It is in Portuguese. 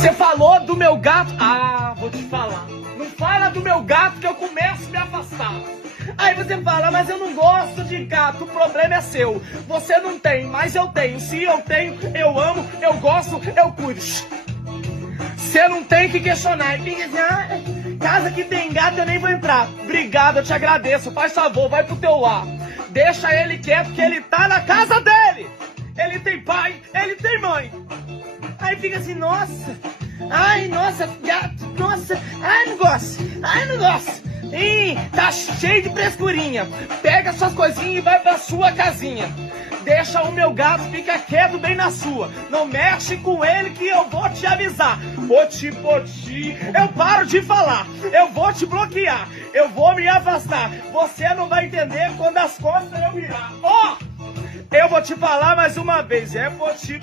Você falou do meu gato? Ah, vou te falar. Não fala do meu gato que eu começo a me afastar. Aí você fala, mas eu não gosto de gato, o problema é seu. Você não tem, mas eu tenho. Se eu tenho, eu amo, eu gosto, eu cuido. Você não tem que questionar. E fica assim, casa que tem gato eu nem vou entrar. Obrigado, eu te agradeço. Faz favor, vai pro teu lar. Deixa ele quieto que ele tá na casa dele. Ele tem pai, ele tem mãe. Aí fica assim, nossa. Ai, nossa, gato, nossa. Ai, não gosto. Ai, não gosto. Ih, tá cheio de frescurinha. Pega suas coisinhas e vai pra sua casinha. Deixa o meu gato, fica quieto bem na sua. Não mexe com ele que eu vou te avisar. Poti, eu paro de falar. Eu vou te bloquear. Eu vou me afastar. Você não vai entender quando as costas eu virar. Ó, eu vou te falar mais uma vez. É poti.